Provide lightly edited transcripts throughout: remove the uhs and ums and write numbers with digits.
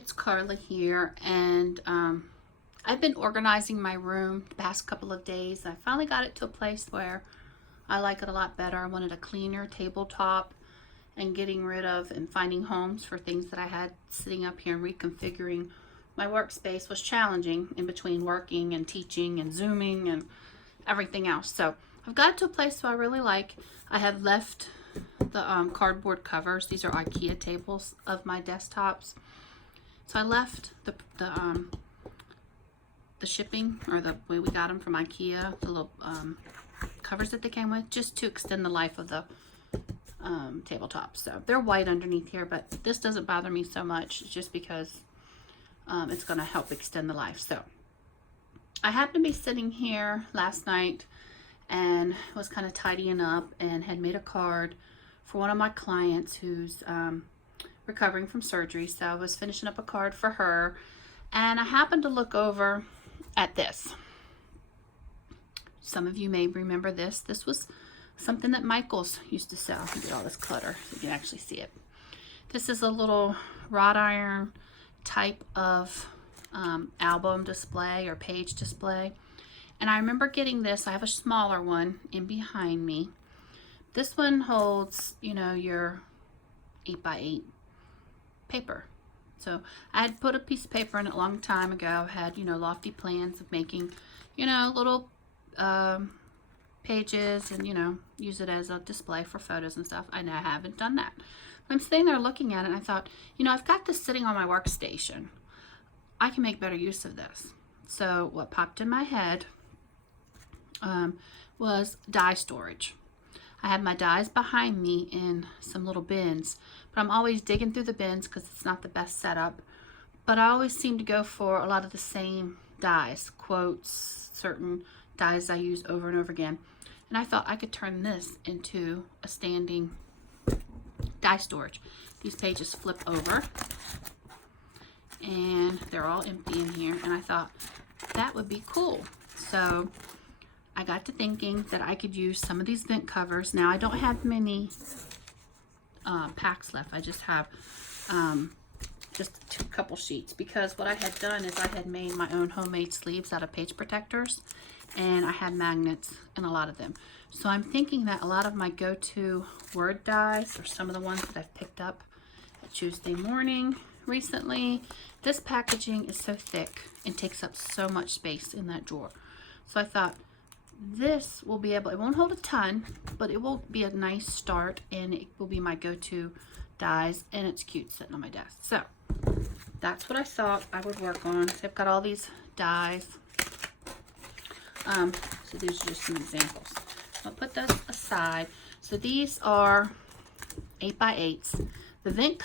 it's Carla here, and I've been organizing my room the past couple of days. I finally got it to a place where I like it a lot better. I wanted a cleaner tabletop, and getting rid of and finding homes for things that I had sitting up here and reconfiguring my workspace was challenging in between working and teaching and Zooming and everything else. So I've got to a place where I really like. I have left the cardboard covers. These are IKEA tables of my desktops. So I left the shipping, or the way we got them from IKEA, the little covers that they came with, just to extend the life of the tabletop. So they're white underneath here, but this doesn't bother me so much just because it's going to help extend the life. So I happened to be sitting here last night and was kind of tidying up and had made a card for one of my clients who's recovering from surgery. So I was finishing up a card for her, and I happened to look over at this. Some of you may remember this. This was something that Michael's used to sell. Look at all this clutter so you can actually see it. This is a little wrought iron type of album display or page display. And I remember getting this. I have a smaller one in behind me. This one holds, you know, your 8x8 paper. So I had put a piece of paper in it a long time ago. I had, you know, lofty plans of making, you know, little pages and, you know, use it as a display for photos and stuff. I haven't done that. I'm sitting there looking at it, and I thought, you know, I've got this sitting on my workstation. I can make better use of this. So what popped in my head was die storage. I have my dies behind me in some little bins, but I'm always digging through the bins because it's not the best setup. But I always seem to go for a lot of the same dies, quotes, certain dies I use over and over again. And I thought I could turn this into a standing die storage. These pages flip over and they're all empty in here, and I thought that would be cool. So I got to thinking that I could use some of these vent covers. Now I don't have many packs left. I just have just a couple sheets, because what I had done is I had made my own homemade sleeves out of page protectors, and I had magnets in a lot of them. So I'm thinking that a lot of my go-to word dies are some of the ones that I've picked up at Tuesday morning recently. This packaging is so thick and takes up so much space in that drawer. So I thought this will be able, it won't hold a ton, but it will be a nice start, and it will be my go-to dies, and it's cute sitting on my desk. So that's what I thought I would work on. So I've got all these dies. So these are just some examples. I'll put those aside. So these are 8x8s. The vent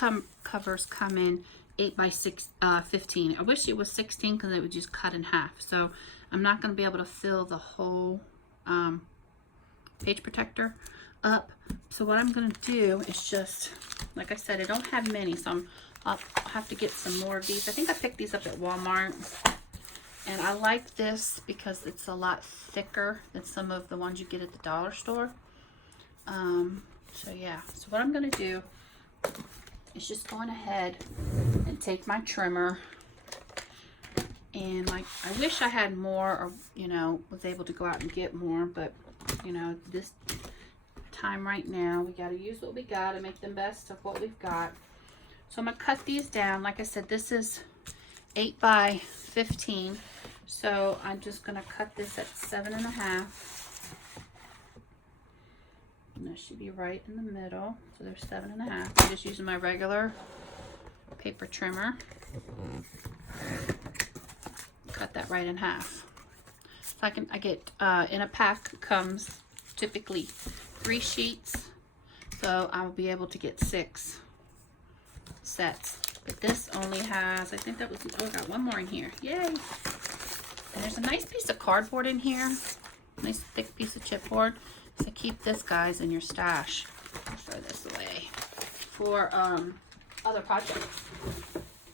covers come in 8x15. I wish it was 16 because it would just cut in half. So I'm not going to be able to fill the whole page protector up. So what I'm going to do is just, like I said, I don't have many, so I'll have to get some more of these. I think I picked these up at Walmart. And I like this because it's a lot thicker than some of the ones you get at the dollar store. So yeah, so what I'm going to do is just going ahead and take my trimmer, and like, I wish I had more, or, you know, was able to go out and get more, but, you know, this time right now, we got to use what we got and make the best of what we've got. So I'm going to cut these down. Like I said, this is 8x15. So I'm just going to cut this at 7.5. And that should be right in the middle. So there's 7.5. I'm just using my regular paper trimmer. Cut that right in half. So I get in a pack comes typically 3 sheets. So I'll be able to get 6 sets. But this only has, I think that was, oh, I got one more in here. Yay! And there's a nice piece of cardboard in here. Nice thick piece of chipboard. So keep this, guys, in your stash. I'll throw this away for other projects.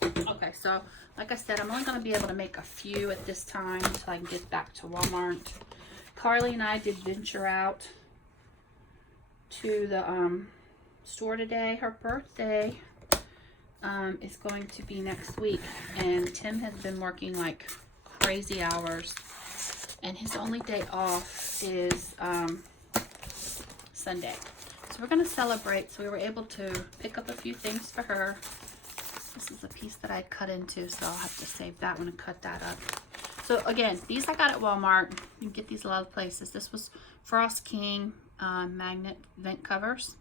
Okay, so like I said, I'm only going to be able to make a few at this time until I can get back to Walmart. Carly and I did venture out to the store today. Her birthday is going to be next week, and Tim has been working like crazy hours, and his only day off is Sunday. So we're going to celebrate. So we were able to pick up a few things for her. This is a piece that I cut into, so I'll have to save that one and cut that up. So again, these I got at Walmart. You can get these a lot of places. This was Frost King magnet vent covers.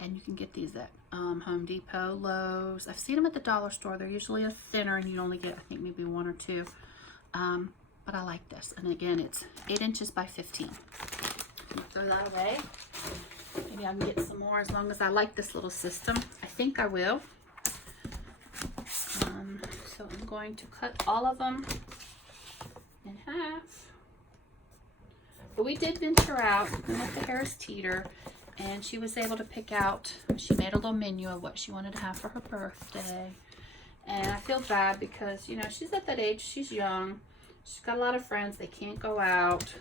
And you can get these at Home Depot, Lowe's. I've seen them at the dollar store. They're usually a thinner, and you only get, I think, maybe 1 or 2. But I like this. And again, it's 8 inches by 15. I'll throw that away. Maybe I can get some more as long as I like this little system. I think I will. So I'm going to cut all of them in half. But we did venture out. We went to Harris Teeter, and she was able to pick out, she made a little menu of what she wanted to have for her birthday. And I feel bad because, you know, she's at that age, she's young. She's got a lot of friends, they can't go out.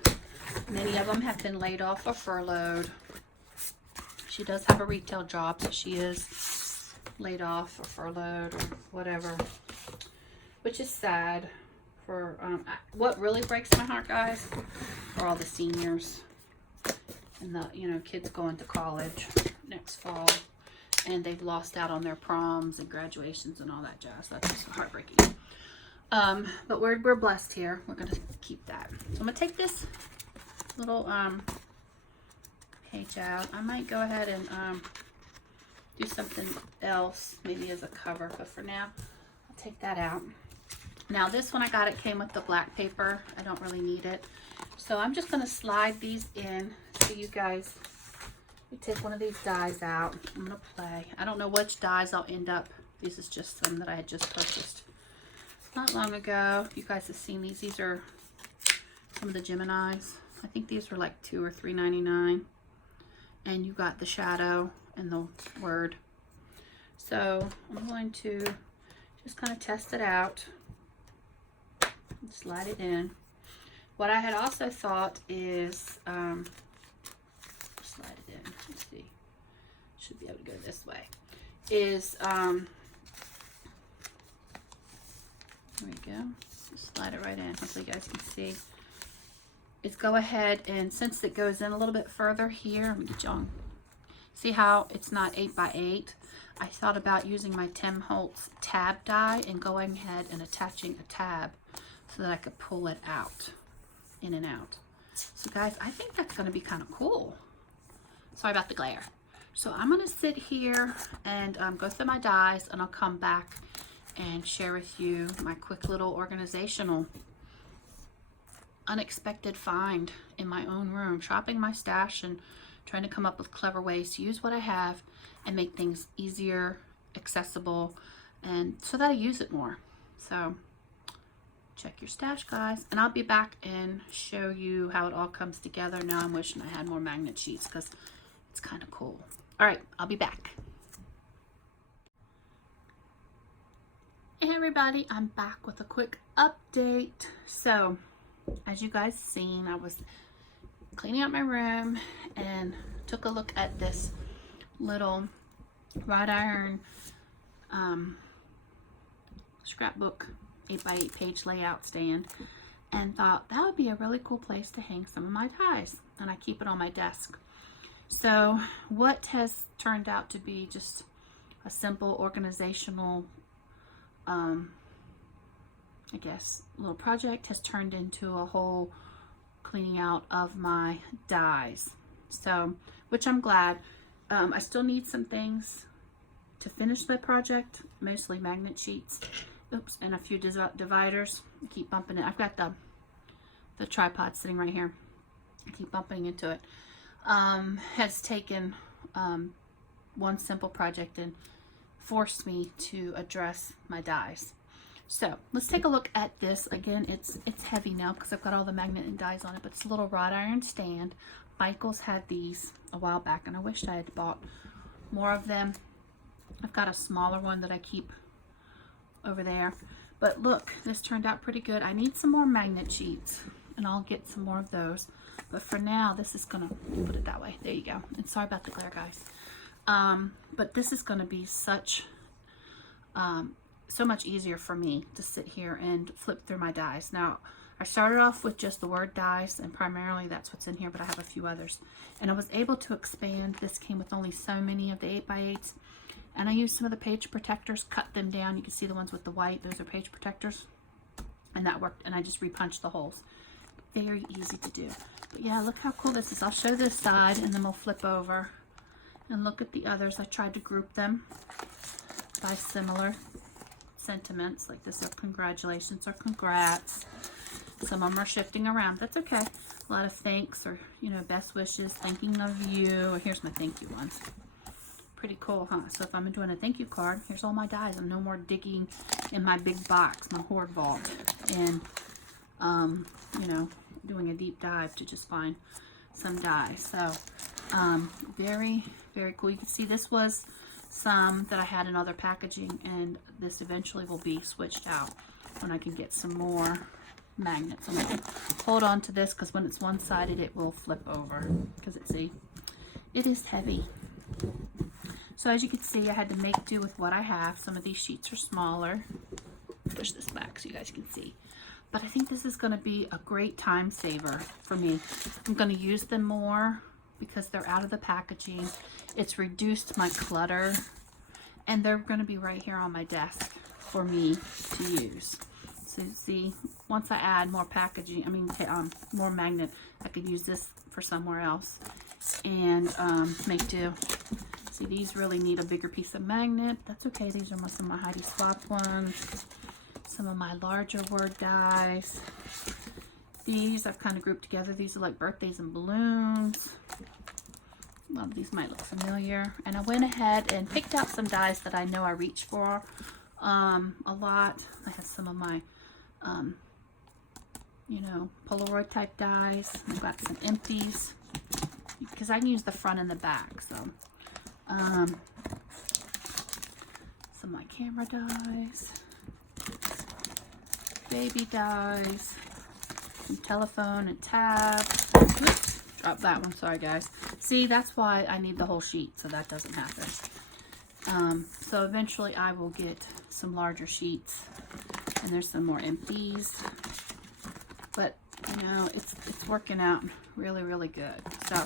Many of them have been laid off or furloughed. She does have a retail job, so she is laid off or furloughed or whatever, which is sad. For what really breaks my heart, guys, are all the seniors and the, you know, kids going to college next fall, and they've lost out on their proms and graduations and all that jazz. That's just heartbreaking. But we're blessed here. We're gonna keep that. So I'm gonna take this little page out. I might go ahead and do something else, maybe as a cover, but for now, I'll take that out. Now this one I got, it came with the black paper. I don't really need it. So I'm just gonna slide these in so you guys, we take one of these dies out. I'm gonna play. I don't know which dies I'll end up. This is just some that I had just purchased not long ago. You guys have seen these. These are some of the Geminis. I think these were like $2 or $3.99. And you got the shadow and the word. So I'm going to just kind of test it out. Slide it in. What I had also thought is, slide it in, let's see, should be able to go this way, is, there we go, slide it right in, hopefully you guys can see, is go ahead and, since it goes in a little bit further here, let me get you on, see how it's not 8 by 8, I thought about using my Tim Holtz tab die and going ahead and attaching a tab so that I could pull it out, in and out. So guys, I think that's gonna be kind of cool. Sorry about the glare. So I'm gonna sit here and go through my dies, and I'll come back and share with you my quick little organizational unexpected find in my own room, shopping my stash and trying to come up with clever ways to use what I have and make things easier, accessible, and so that I use it more. So check your stash, guys, and I'll be back and show you how it all comes together. Now I'm wishing I had more magnet sheets because it's kind of cool. All right, I'll be back. Hey everybody, I'm back with a quick update. So as you guys seen, I was cleaning up my room and took a look at this little wrought iron scrapbook 8 by 8 page layout stand, and thought that would be a really cool place to hang some of my ties, and I keep it on my desk. So what has turned out to be just a simple organizational I guess little project has turned into a whole cleaning out of my dies, so which I'm glad. I still need some things to finish the project, mostly magnet sheets, oops, and a few dividers. I keep bumping it. I've got the tripod sitting right here. I keep bumping into it. Has taken one simple project and forced me to address my dies. So let's take a look at this. Again, it's heavy now because I've got all the magnet and dies on it, but it's a little wrought iron stand. Michael's had these a while back, and I wished I had bought more of them. I've got a smaller one that I keep over there, but look, this turned out pretty good. I need some more magnet sheets, and I'll get some more of those, but for now this is gonna, put it that way, there you go, and sorry about the glare, guys. But this is gonna be such so much easier for me to sit here and flip through my dies. Now, I started off with just the word dies, and primarily that's what's in here, but I have a few others. And I was able to expand. This came with only so many of the 8x8s. And I used some of the page protectors, cut them down. You can see the ones with the white, those are page protectors. And that worked, and I just repunched the holes. Very easy to do. But yeah, look how cool this is. I'll show this side, and then we'll flip over and look at the others. I tried to group them by similar sentiments, like this are congratulations or congrats. Some of them are shifting around. That's okay. A lot of thanks or, you know, best wishes, thinking of you. Here's my thank you ones. Pretty cool, huh? So if I'm doing a thank you card, here's all my dies. I'm no more digging in my big box, my hoard vault, and you know, doing a deep dive to just find some dies. So very, very cool. You can see this was some that I had in other packaging, and this eventually will be switched out when I can get some more magnets. I'm going to hold on to this because when it's one-sided it will flip over because it is heavy. So as you can see, I had to make do with what I have. Some of these sheets are smaller. Push this back so you guys can see. But I think this is going to be a great time saver for me. I'm going to use them more because they're out of the packaging. It's reduced my clutter, and they're going to be right here on my desk for me to use. So see, once I add more packaging, more magnet, I could use this for somewhere else and make do. See, these really need a bigger piece of magnet. That's okay. These are some of my Heidi Swap ones. Some of my larger word dies. These I've kind of grouped together. These are like birthdays and balloons. Well, these might look familiar. And I went ahead and picked out some dies that I know I reach for a lot. I have some of my you know, Polaroid type dies. I've got some empties because I can use the front and the back. So some of my camera dies, baby dies, some telephone and tabs. Oops, dropped that one. Sorry guys. See, that's why I need the whole sheet so that doesn't happen. So eventually I will get some larger sheets, and there's some more empties. But you know, it's working out really, really good. So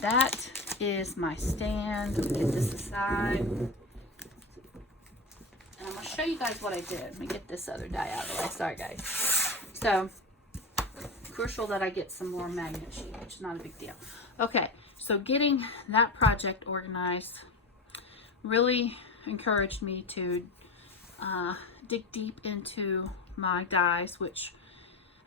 that is my stand. Let me get this aside. And I'm going to show you guys what I did. Let me get this other die out of the way. Sorry, guys. So, crucial that I get some more magnet sheet, which is not a big deal. Okay, so getting that project organized really encouraged me to dig deep into my dies, which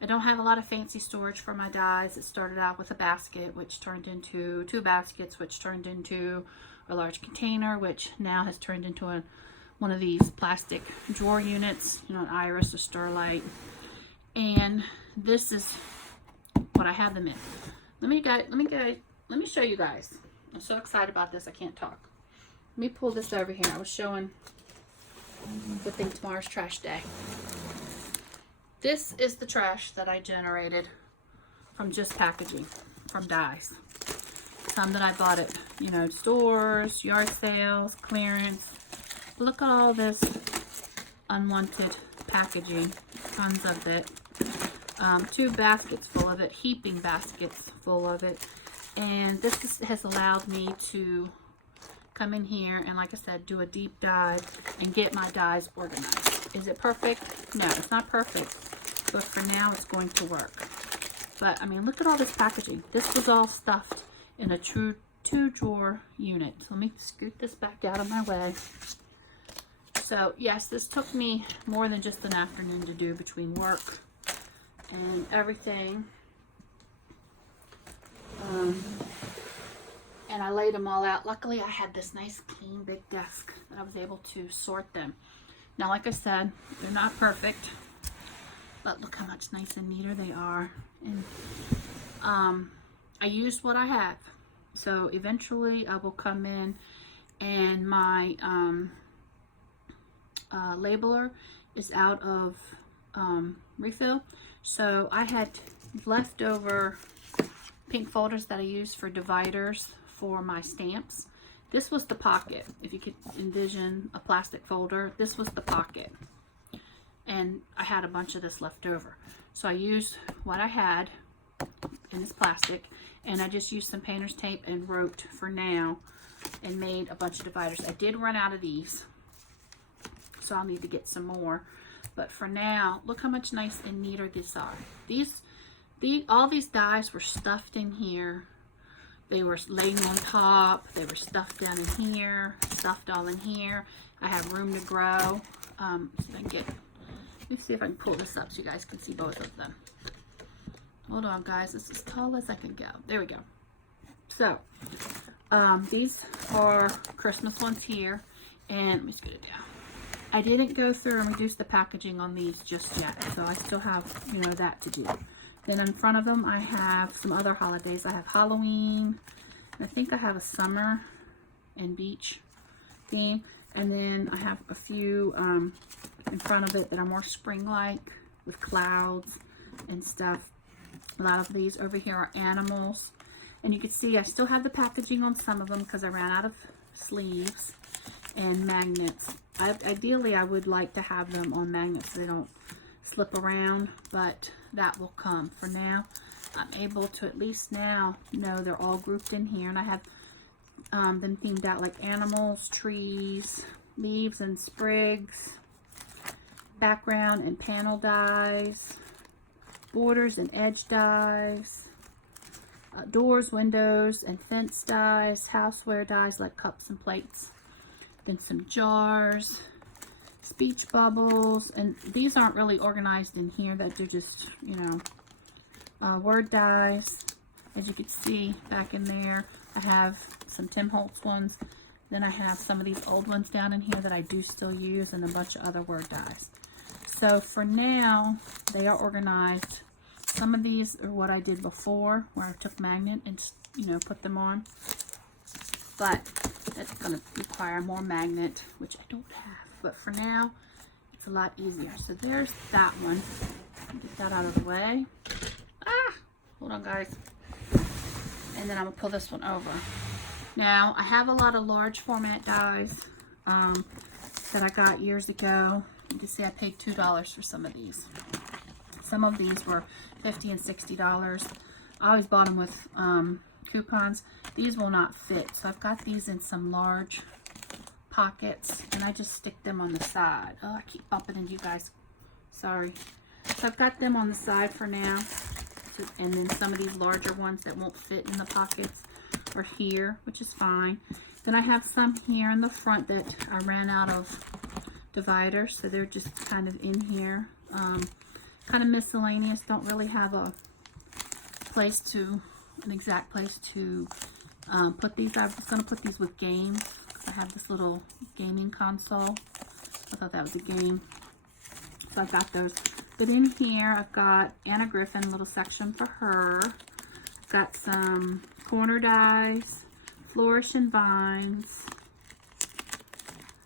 I don't have a lot of fancy storage for my dies. It started out with a basket, which turned into 2 baskets, which turned into a large container, which now has turned into one of these plastic drawer units, you know, an iris, a starlight. And this is what I have them in. Let me show you guys. I'm so excited about this, I can't talk. Let me pull this over here. I was showing, good thing tomorrow's trash day. This is the trash that I generated from just packaging, from dies. Some that I bought at, you know, stores, yard sales, clearance. Look at all this unwanted packaging, tons of it. 2 baskets full of it, heaping baskets full of it. And this has allowed me to come in here and, like I said, do a deep dive and get my dies organized. Is it perfect? No, it's not perfect. But for now, it's going to work. But, I mean, look at all this packaging. This was all stuffed in a true 2-drawer unit. So let me scoot this back out of my way. So, yes, this took me more than just an afternoon to do between work and everything. And I laid them all out. Luckily, I had this nice, clean, big desk that I was able to sort them. Now, like I said, they're not perfect. But look how much nice and neater they are. And I used what I have. So eventually I will come in, and my labeler is out of refill. So I had leftover pink folders that I used for dividers for my stamps. This was the pocket. If you could envision a plastic folder, this was the pocket. And I had a bunch of this left over. So I used what I had in this plastic, and I just used some painter's tape and wrote "for now" and made a bunch of dividers. I did run out of these, so I'll need to get some more. But for now, look how much nice and neater these are. All these dies were stuffed in here. They were laying on top. They were stuffed down in here, stuffed all in here. I have room to grow. Let's see if I can pull this up so you guys can see both of them. Hold on, guys. This is as tall as I can go. There we go. So, these are Christmas ones here. And let me scoot it down. I didn't go through and reduce the packaging on these just yet. So I still have, you know, that to do. Then in front of them, I have some other holidays. I have Halloween. I think I have a summer and beach theme. And then I have a few in front of it that are more spring-like with clouds and stuff. A lot of these over here are animals. And you can see I still have the packaging on some of them because I ran out of sleeves and magnets. Ideally, I would like to have them on magnets so they don't slip around, but that will come. For now, I'm able to at least now know they're all grouped in here, and I have them themed out like animals, trees, leaves and sprigs, background and panel dies, borders and edge dies, doors, windows, and fence dies, houseware dies like cups and plates, then some jars, speech bubbles, and these aren't really organized in here, that they're just, you know, word dies. As you can see back in there, I have some Tim Holtz ones. Then I have some of these old ones down in here that I do still use, and a bunch of other word dies. So for now, they are organized. Some of these are what I did before, where I took magnet and, you know, put them on. But that's going to require more magnet, which I don't have. But for now, it's a lot easier. So there's that one. Get that out of the way. Ah! Hold on, guys. And then I'm going to pull this one over. Now, I have a lot of large format dies that I got years ago. You can see I paid $2 for some of these. Some of these were $50 and $60. I always bought them with coupons. These will not fit. So I've got these in some large pockets, and I just stick them on the side. Oh, I keep bumping into you guys. Sorry. So I've got them on the side for now. And then some of these larger ones that won't fit in the pockets are here, which is fine. Then I have some here in the front that I ran out of dividers, so they're just kind of in here. Kind of miscellaneous. Don't really have a place to, an exact place to put these. I was going to put these with games. I have this little gaming console. I thought that was a game. So I got those. But in here, I've got Anna Griffin, a little section for her. I've got some corner dies, flourish and vines,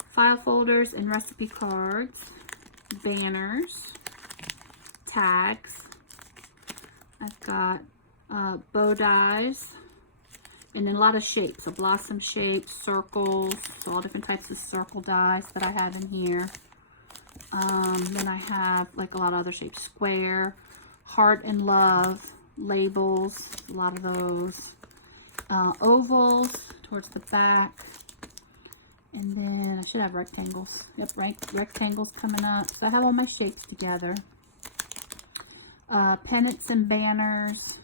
file folders and recipe cards, banners, tags. I've got bow dies, and then a lot of shapes, so blossom shapes, circles, so all different types of circle dies that I have in here. Then I have like a lot of other shapes, square, heart and love, labels, a lot of those, ovals towards the back, and then I should have rectangles. Yep, rectangles coming up. So I have all my shapes together. Pennants and banners,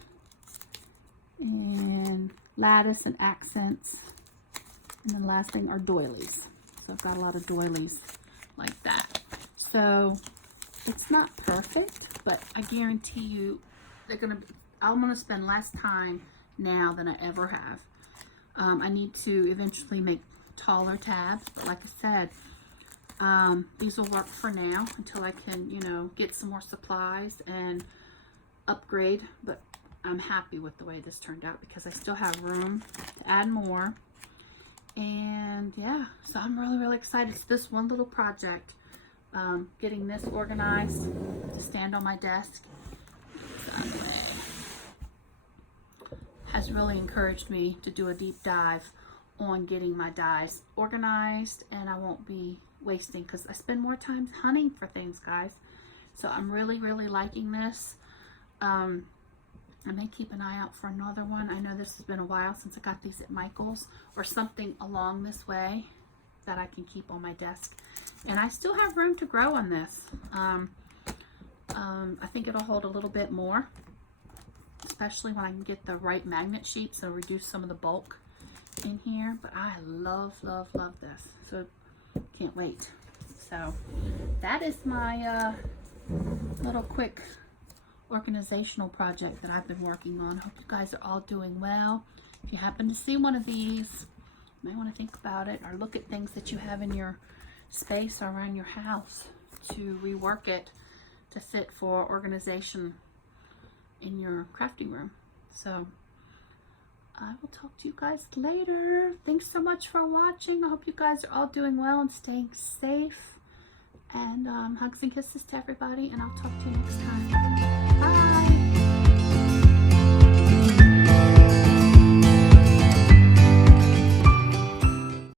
and lattice and accents, and then the last thing are doilies. So I've got a lot of doilies like that. So it's not perfect, but I guarantee you I'm gonna spend less time now than I ever have. I need to eventually make taller tabs, but like I said, these will work for now until I can, you know, get some more supplies and upgrade. But I'm happy with the way this turned out because I still have room to add more. And yeah, so I'm really excited. It's this one little project, getting this organized to stand on my desk, has really encouraged me to do a deep dive on getting my dies organized, and I won't be wasting, because I spend more time hunting for things, guys. So I'm really liking this. I may keep an eye out for another one. I know this has been a while since I got these at Michael's, or something along this way that I can keep on my desk. And I still have room to grow on this. I think it'll hold a little bit more, especially when I can get the right magnet sheet, so reduce some of the bulk in here. But I love this, so can't wait. So that is my little quick organizational project that I've been working on. Hope you guys are all doing well. If you happen to see one of these, you may want to think about it, or look at things that you have in your space or around your house to rework it to fit for organization in your crafting room. So I will talk to you guys later. Thanks so much for watching. I hope you guys are all doing well and staying safe. And hugs and kisses to everybody, and I'll talk to you next time.